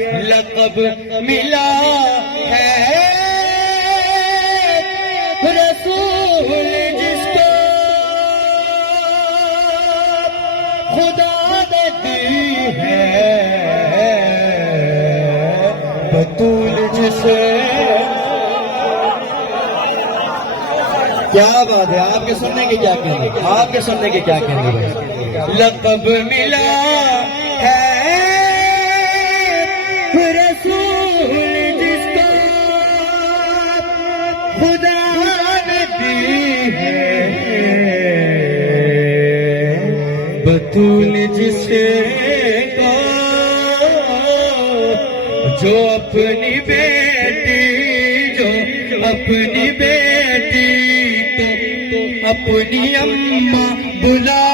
लक़ब मिला है रसूल जिसको खुदा ने दी है, बतूल जिसे। क्या बात है, आपके सुनने के क्या कहने, आपके सुनने के क्या कहने। लक़ब मिला है रसूल जिसको खुदा ने दी है, बतूल जिसे को जो अपनी बेटी, जो अपनी बेटी तो अपनी अम्मा बुला